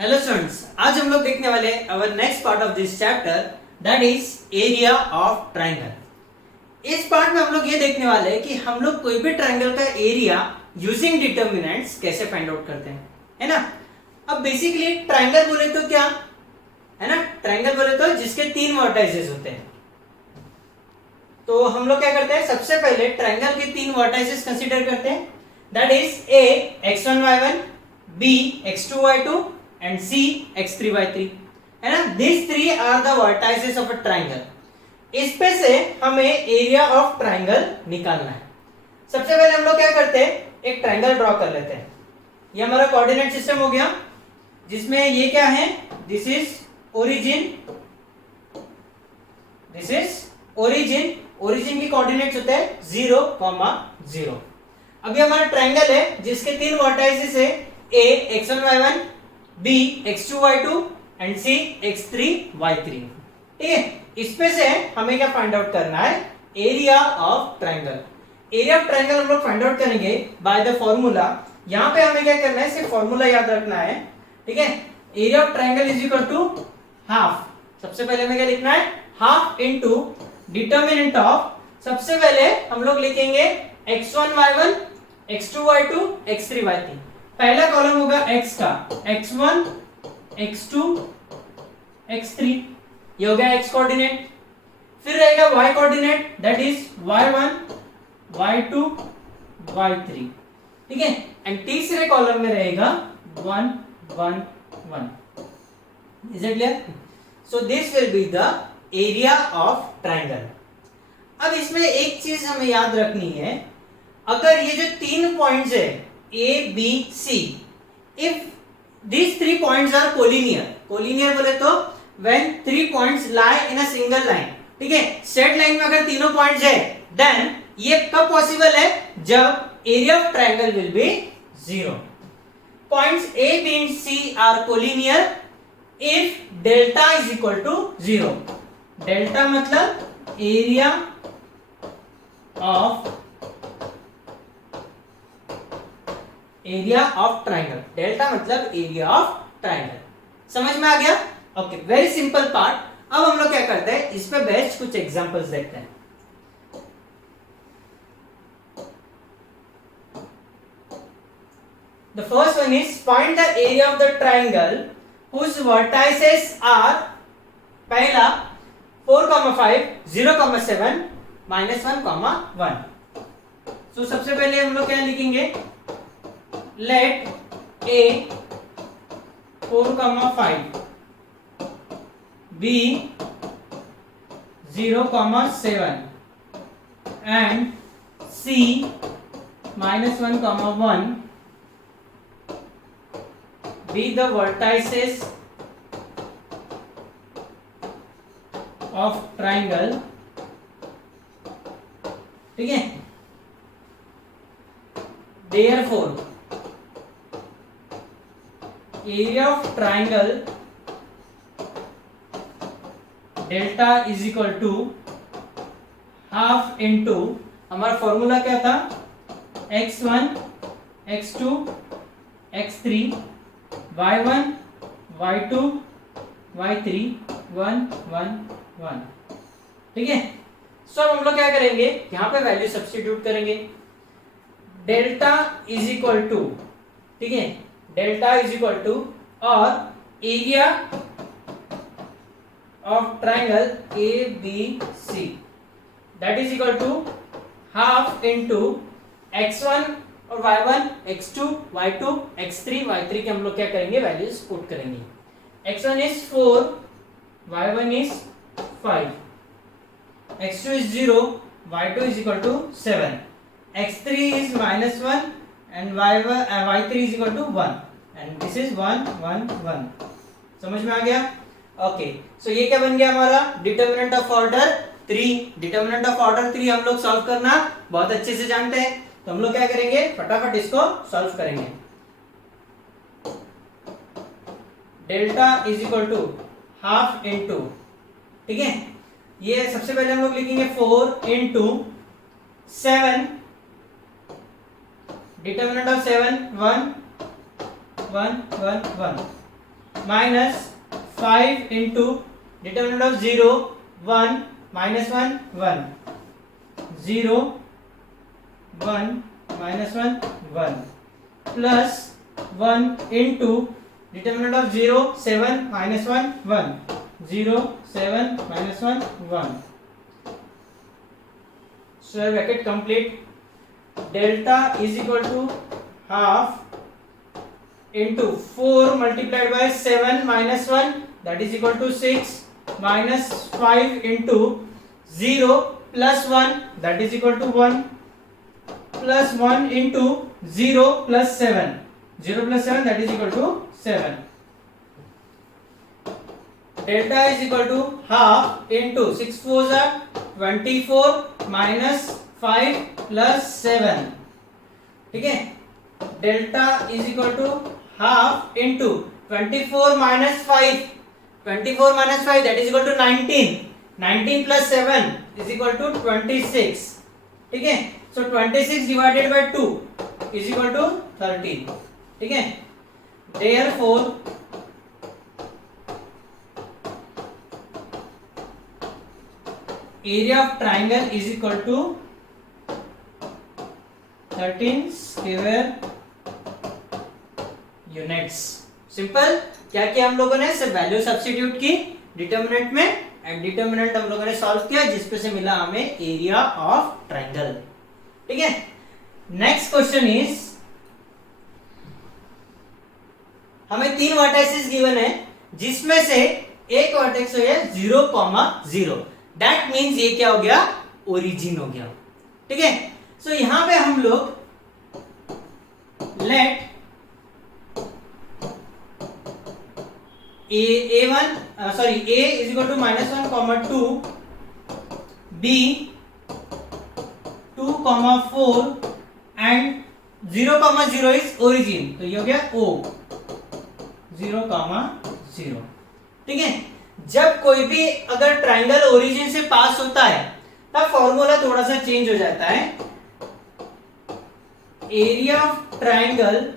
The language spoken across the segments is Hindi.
हेलो स्टूडेंट्स, आज हम लोग देखने वाले our next part of this chapter that is area of triangle. इस पार्ट में हम लोग ये देखने वाले हैं कि हम लोग कोई भी ट्राइंगल का एरिया यूजिंग डिटर्मिनेंट्स कैसे फाइंड आउट करते हैं, है ना। अब बेसिकली ट्राइंगल बोले तो क्या है ना, ट्राइंगल बोले तो जिसके तीन वर्टाइसेस होते हैं। तो हम लोग क्या करते हैं, सबसे पहले ट्राइंगल के तीन वर्टाइसेस कंसीडर करते हैं, that is a x1 y1, b x2 y2 and c x3 y3, है ना। This three are the vertices of a triangle. इस पे से हमें एरिया ऑफ ट्राइंगल निकालना है। सबसे पहले हम लोग क्या करते हैं, एक ट्राइंगल ड्रॉ कर लेते हैं। ये हमारा कोऑर्डिनेट सिस्टम हो गया, जिसमें ये क्या है, this is origin, this is origin. Origin की कोऑर्डिनेट्स होते हैं 0, 0। अभी हमारा ट्राइंगल है जिसके तीन वर्टाइसेस है, a x1 y1, b x2 y2 and c x3 y3। ठीक है, इसमें से हमें क्या फाइंड आउट करना है, area of triangle. Area of triangle हम लोग फाइंड आउट करेंगे बाय द फॉर्मूला। यहां पे हमें क्या करना है, सिर्फ फॉर्मूला याद रखना है। ठीक है, area of triangle is equal to half. सबसे पहले हमें क्या लिखना है, हाफ इनटू डिटर्मिनेंट ऑफ, सबसे पहले हम लोग लिखेंगे x1 y1, x2 y2, x3 y3। पहला कॉलम होगा x का, x1 x2 x3, ये हो गया x कोऑर्डिनेट। फिर रहेगा y coordinate, that is y1 y2 y3। ठीक है, एंड तीसरे कॉलम में रहेगा 1 1 1। Is it clear? So this will be the area of triangle. अब इसमें एक चीज हमें याद रखनी है, अगर ये जो तीन पॉइंट्स है A, B, C, if these 3 points are collinear, collinear बोले तो when 3 points lie in a single line, ठीक है, स्ट्रेट लाइन में अगर तीनों पॉइंट्स है, देन ये कब पॉसिबल है, जब area of triangle will be 0। Points A, B and C are collinear if delta is equal to 0। Delta मतलब एरिया ऑफ ट्राइंगल। डेल्टा मतलब एरिया ऑफ ट्राइंगल। समझ में आ गया? Okay, very simple part. अब हम लोग क्या करते हैं, इस पे बेस्ट कुछ एग्जांपल्स देखते हैं। The first one is find the area of the triangle whose vertices are, पहला 4, 5, 0, 7, -1, 1। तो सबसे पहले हम लोग क्या लिखेंगे, let A 4, 5, B 0, 7 and C -1, 1 be the vertices of triangle। ठीक है, therefore area of triangle delta is equal to half into, हमारा फॉर्मूला क्या था, x1 x2 x3 y1 y2 y3 1 1 1। ठीक है, सो अब हम लोग क्या करेंगे, यहां पे वैल्यू सब्स्टिट्यूट करेंगे। डेल्टा इज इक्वल टू, ठीक है, डेल्टा इज इक्वल टू, और area of triangle A B C that is equal to half into x1 और y1 x2 y2 x3 y3 के हम लोग क्या करेंगे, वैल्यूज पुट करेंगे। x1 is 4, y1 is 5, x2 is 0, y2 is equal to 7, x3 is -1 and y3 is equal to 1 and this is 1 1 1। समझ में आ गया? ओके, सो ये क्या बन गया हमारा, determinant of order 3। Determinant of order 3 हम लोग सॉल्व करना बहुत अच्छे से जानते हैं, तो हम लोग क्या करेंगे, फटाफट इसको सॉल्व करेंगे। Delta is equal to half into, ठीक है, ये सबसे पहले हम लोग लिखेंगे 4 into 7, determinant of 7 1 1 1 1, minus 5 into determinant of 0 1 minus 1 1 0 1 minus 1 1 plus 1 into determinant of 0 7 minus 1 1 0 7 minus 1 1 square bracket complete. Delta is equal to half into 4 multiplied by 7 minus 1 that is equal to 6 minus 5 into 0 plus 1 that is equal to 1 plus 1 into 0 plus 7 0 plus 7 that is equal to 7. Delta is equal to half into 6 4s are 24 minus 5 plus 7. ठीक है, delta is equal to half into 24 minus 5 that is equal to 19 19 plus 7 is equal to 26. ठीक है, so 26 divided by 2 is equal to 13. ठीक है, therefore area of triangle is equal to 13 square units. Simple, क्या किया हम लोगों ने, सिर्फ वैल्यू सब्स्टिट्यूट की डिटर्मिनेंट में एंड डिटर्मिनेंट हम लोगों ने सॉल्व किया जिसपे से मिला हमें एरिया ऑफ ट्रायंगल. ठीक है, नेक्स्ट क्वेश्चन इज, हमें 3 वर्टाइसेस गिवन है जिसमें से एक वर्टेक्स है 0,0. दैट मींस ये क्या हो गया, ओरिजिन हो गया. ठीक है, सो यहां पे हम लोग late a is equal to -1, 2, b 2, 4 and 0,0 is origin. तो ये हो गया o 0,0. ठीक है, जब कोई भी अगर ट्राइंगल ओरिजिन से पास होता है तब फॉर्मूला थोड़ा सा चेंज हो जाता है. Area of triangle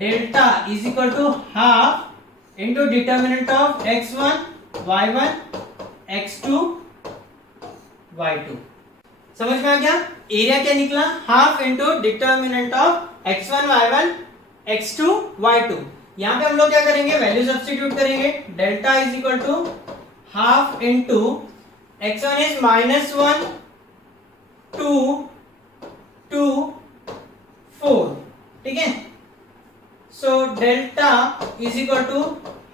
delta is equal to half into determinant of x1 y1 x2 y2. समझ में आ गया, एरिया क्या निकला, half into determinant of x1 y1 x2 y2. यहां पे हम लोग क्या करेंगे, वैल्यू सब्स्टिट्यूट करेंगे. Delta is equal to half into x1 is -1 2 2 4. ठीक है, so delta is equal to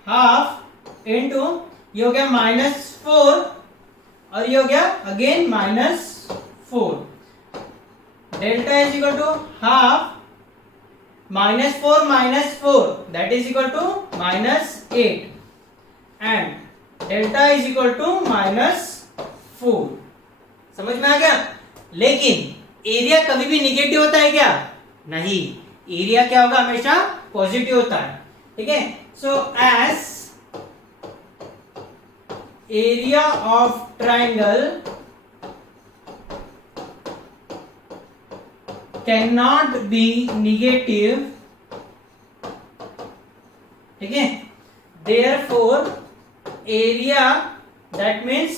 half into ये हो गया -4 और ये हो गया again -4. Delta is equal to half -4 -4 that is equal to -8 and delta is equal to -4. समझ में आ गया. लेकिन एरिया कभी भी निगेटिव होता है क्या, नहीं, एरिया क्या होगा, हमेशा पॉजिटिव होता है. ठीक है, so as area of triangle cannot be negative. ठीक है, therefore area, that means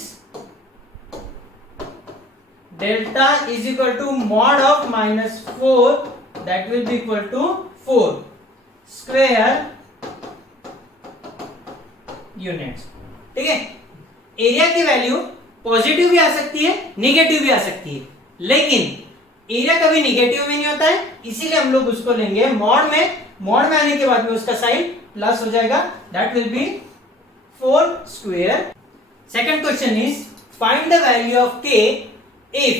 delta is equal to mod of -4 that will be equal to 4 square units. ठीक है, एरिया की वैल्यू पॉजिटिव भी आ सकती है, नेगेटिव भी आ सकती है, लेकिन एरिया कभी निगेटिव में नहीं होता है, इसीलिए हम लोग उसको लेंगे मॉड में. मॉड में आने के बाद में उसका साइन प्लस हो जाएगा, that will be 4 square. Second question is find the value of k if,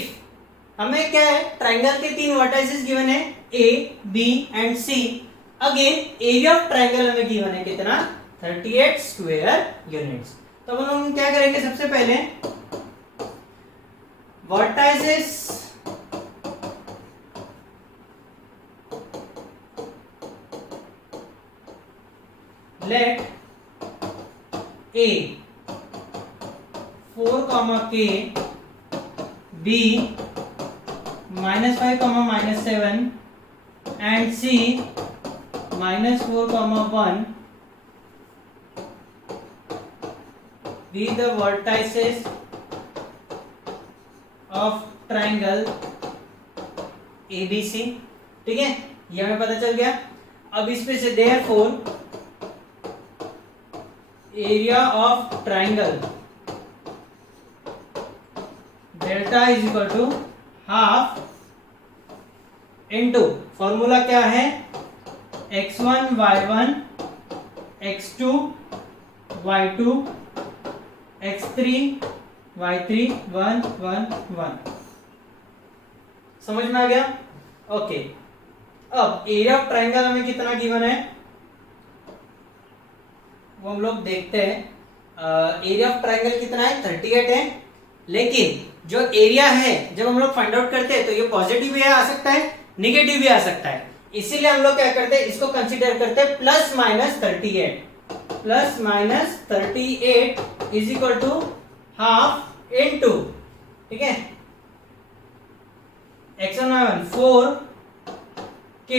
हमें क्या है, ट्राइंगल के 3 वर्टाइसेस गिवन है a b and c. Again area of triangle हमें गिवन है कितना, 38 स्क्वायर यूनिट्स. तो हम लोग क्या करेंगे, सबसे पहले vertices let a 4, k b -5, -7 and c -4, 1 be the vertices of triangle ABC। ठीक है, ये हमें पता चल गया। अब इसमें से therefore area of triangle delta is equal to half into formula क्या है, x1 y1 x2 y2 x3 y3 1 1 1। समझ में आ गया? ओके, अब एरिया ऑफ ट्राइंगल हमें कितना गिवन है वो हम लोग देखते हैं। एरिया ऑफ ट्राइंगल कितना है, 38 है। लेकिन जो एरिया है जब हम लोग फाइंड आउट करते हैं तो ये पॉजिटिव भी आ सकता है, निगेटिव भी आ सकता है। इसीलिए हम लोग क्या करते हैं, इसको कंसीडर करते हैं +-38 is equal to half into, ठीक है, x1 y1 4 k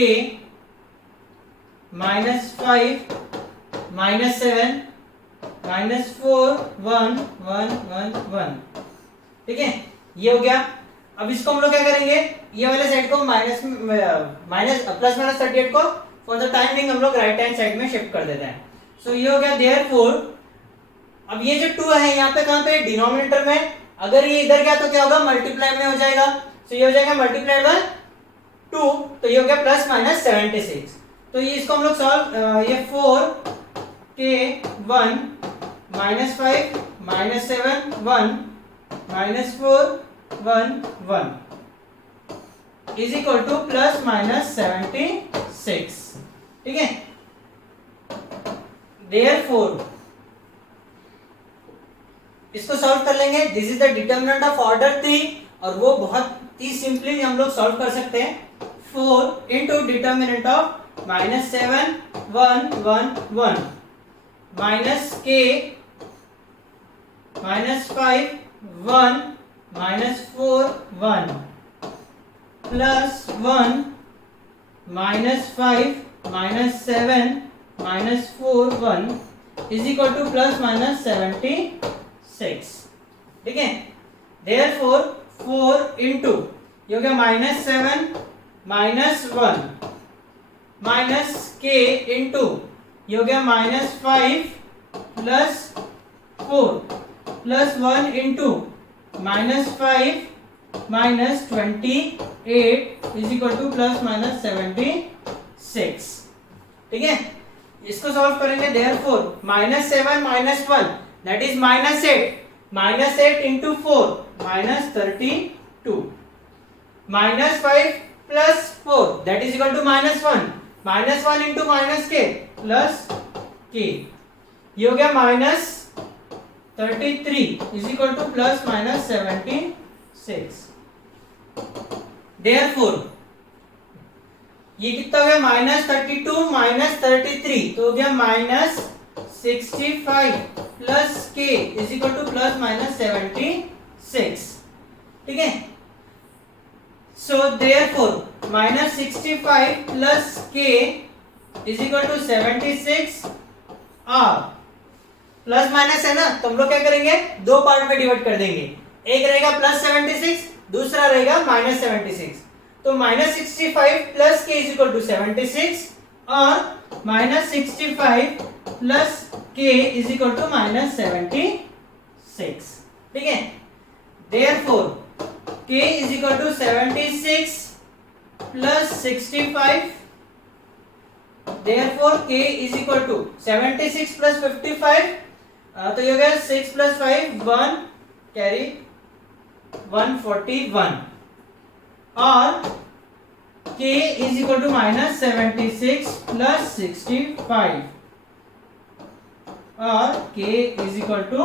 -5 -7 -4 1 1 1 1। ठीक है, ये हो गया। अब इसको हम लोग क्या करेंगे, ये वाले साइड को +-38 को फॉर द टाइम बिंग हम लोग राइट हैंड साइड में शिफ्ट कर देते हैं। सो ये हो गया देयरफॉर। अब ये जो 2 है यहाँ पे कहां पे, डिनोमिनेटर में। अगर ये इधर गया तो क्या होगा, मल्टीप्लाई में हो जाएगा। सो ये हो जाएगा मल्टीप्लाइड बाय 2, तो ये हो गया +-76। तो ये इसको हम लोग सॉल्व, ये 4k1 -5 -7 1 -4 1 1 इज इक्वल टू +-76। ठीक है, देयरफॉर इसको सॉल्व कर लेंगे। This is the determinant of order 3 और वो बहुत ही सिंपली हम लोग सॉल्व कर सकते हैं। 4 into determinant of -7 1 1 1 -k -5 1 -4 1 +1 -5 -7 -4 1 is equal to +-76। ठीक है, देयरफॉर 4 इंटू ये हो गया -7 -1 -k इंटू ये हो गया -5 +4 +1 इंटू -5 -28 इज इक्वल टू +-76। ठीक है, इसको सॉल्व करेंगे। Therefore -7 -1 that is -8 into 4 -32 -5 +4 that is equal to -1 -1 into -k +k, ये हो गया -33 इज इक्वल टू +-76। देयरफॉर ये कितना हो गया, -32 -33 तो हो गया -65 +k इज इक्वल टू +-76। ठीक है, so therefore -65 +k is equal to 76 और प्लस माइनस है ना, तो हम लोग क्या करेंगे, 2 पार्ट में डिवाइड कर देंगे। एक रहेगा +76, दूसरा रहेगा -76। तो -65 + k इज इक्वल टू 76 और -65 + k इज इक्वल टू -76। ठीक है, therefore k is equal to 76 + 65, therefore k is equal to 76 + 55, तो ये हो गया 6 + 5 1 कैरी 141 और k इज इक्वल टू -76 + 65 और k इज इक्वल टू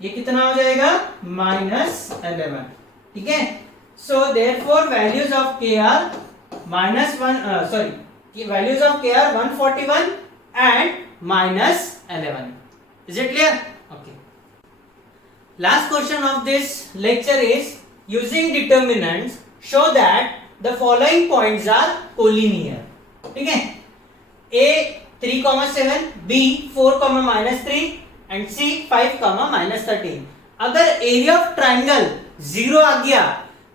ये कितना हो जाएगा -11। ठीक है, so therefore values of k are values of k are 141 and -11. Is it clear? Okay. Last question of this lecture is using determinants show that the following points are collinear. ठीक है, A 3,7, B 4,-3 एंड C 5,-13। अगर एरिया ऑफ ट्राइंगल 0 आ गया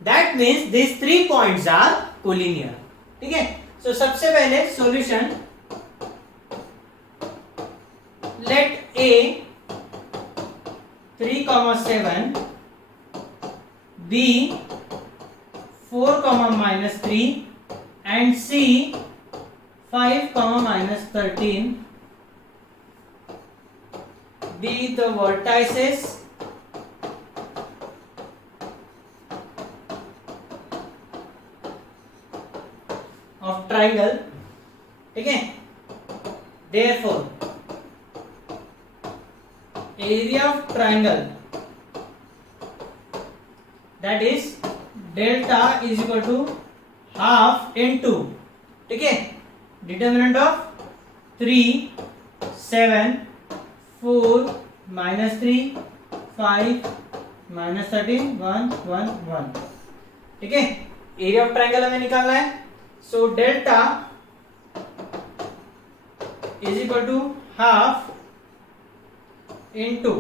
that means this 3 points are collinear. ठीक है, सो सबसे पहले solution, let A 3,7, B 4,-3 and C 5,-13 be the vertices of triangle। ठीक है, therefore area of triangle that is delta is equal to half into, ठीक है, डिटर्मिनेंट ऑफ 3, 7, 4, -3, 5, -13, 1, 1, 1। ठीक है, एरिया ऑफ ट्राइंगल हमें निकालना है। So delta is equal to half into,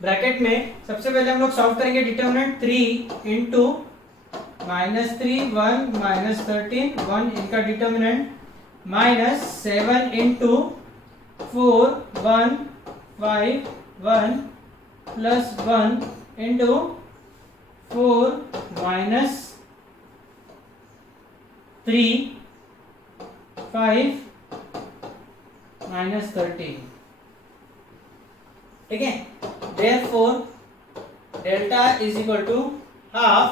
bracket में सबसे पहले हम लोग सॉल्व करेंगे डिटर्मिनेंट 3 इंटू -3, 1, -13, 1 इनका डिटर्मिनेंट, -7 इंटू 4, 1, 5, 1 प्लस 1 इंटू 4 -3, 5 -13। ठीक है, therefore delta is equal to half,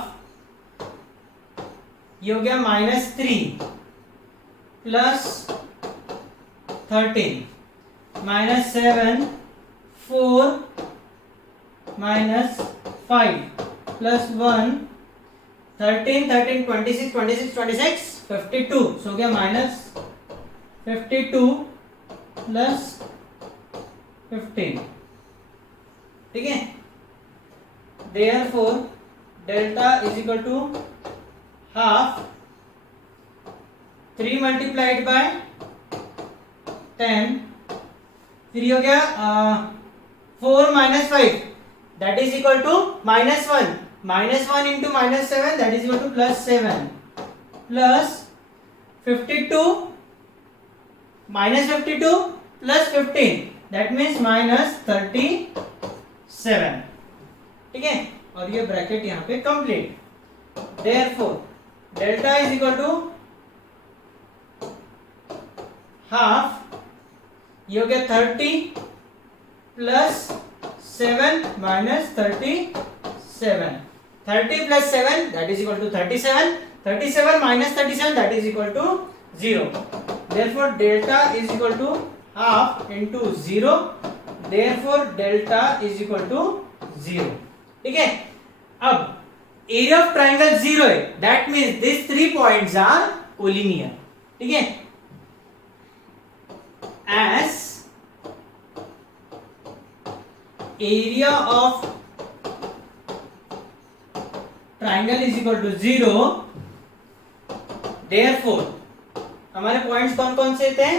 ये हो गया -3 प्लस 13, -7, 4 -5 प्लस 1, 13, 13, 26, 26, 26, 52, सो हो गया -52 प्लस 15। ठीक है, therefore delta is equal to half 3 multiplied by 10, फिर हो गया 4 -5 that is equal to -1, -1 into -7 that is equal to +7 plus 52 -52 plus 15 that means -37। ठीक है, और ये ब्रैकेट यहाँ पे complete. therefore delta is equal to half, ये हो गया 30 plus 7 -37, 30 plus 7 that is equal to 37, 37 -37 that is equal to 0। therefore delta is equal to half into 0, therefore delta is equal to 0। ठीक है, अब एरिया ऑफ ट्राइंगल 0 है that means this 3 points are collinear. ठीक है, as area of triangle is equal to 0, therefore हमारे पॉइंट्स कौन कौन से थे?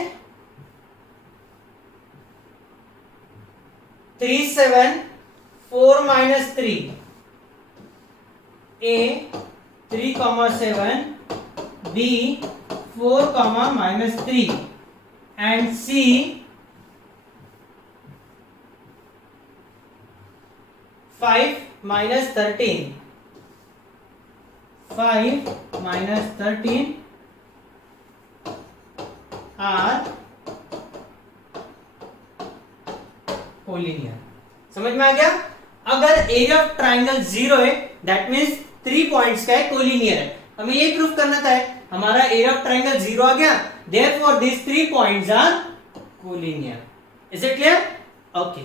3, 7, 4 -3, A 3,7, B 4,-3 and C 5 -13, 5 -13 are collinear. समझ में आ गया? अगर एरिया ऑफ ट्राइंगल 0 है दैट मीन्स 3 पॉइंट्स का है, कोलिनियर है। हमें ये प्रूफ करना था, हमारा एरिया ऑफ ट्राइंगल 0 आ गया, therefore this 3 points are collinear. Is it clear? Okay.